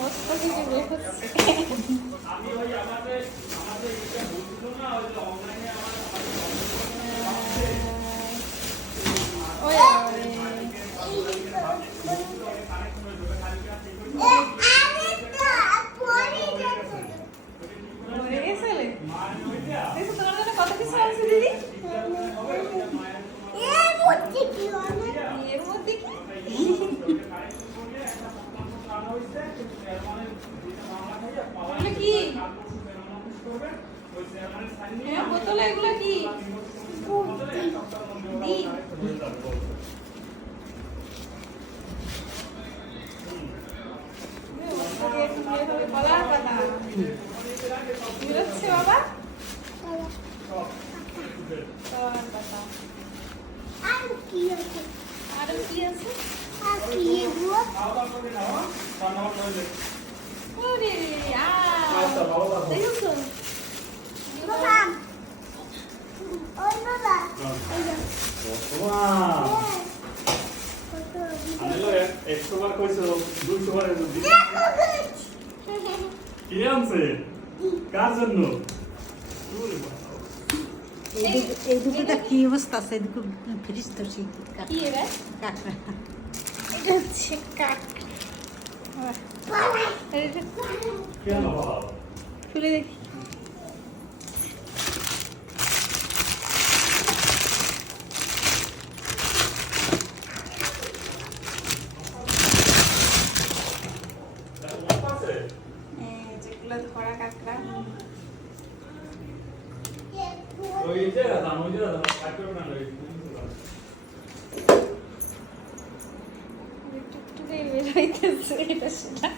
মস্ত কিছু বের হচ্ছে। আমি ওই আমাদের এটা বলছিল না ওই যে অনলাইনে ওই মরে গেছে রে? দেখো তোমার জন্য কত কিছু আছে দিদি। এর মধ্যে কি? এগুলো কি? বোতলে এগুলো কি? কলার পাতা বেরোচ্ছে বাবা। কলার পাতা আরো কি আছে? ওরে দেখছো? কিনে আনছে কার জন্য? এই দুটোটা কি অবস্থা আছে? এদিকে ফ্রিজ তো সেই কি রে? কাঁকড়া। এটা হচ্ছে কাঁকড়া। কেন বাবা? খুলে দেখি। যেগুলো ধরা কাঁকড়া। ওই যে দাম ওই যে কাটবে না ওই টুকটুকে বের হইতেছে এটা সেটা।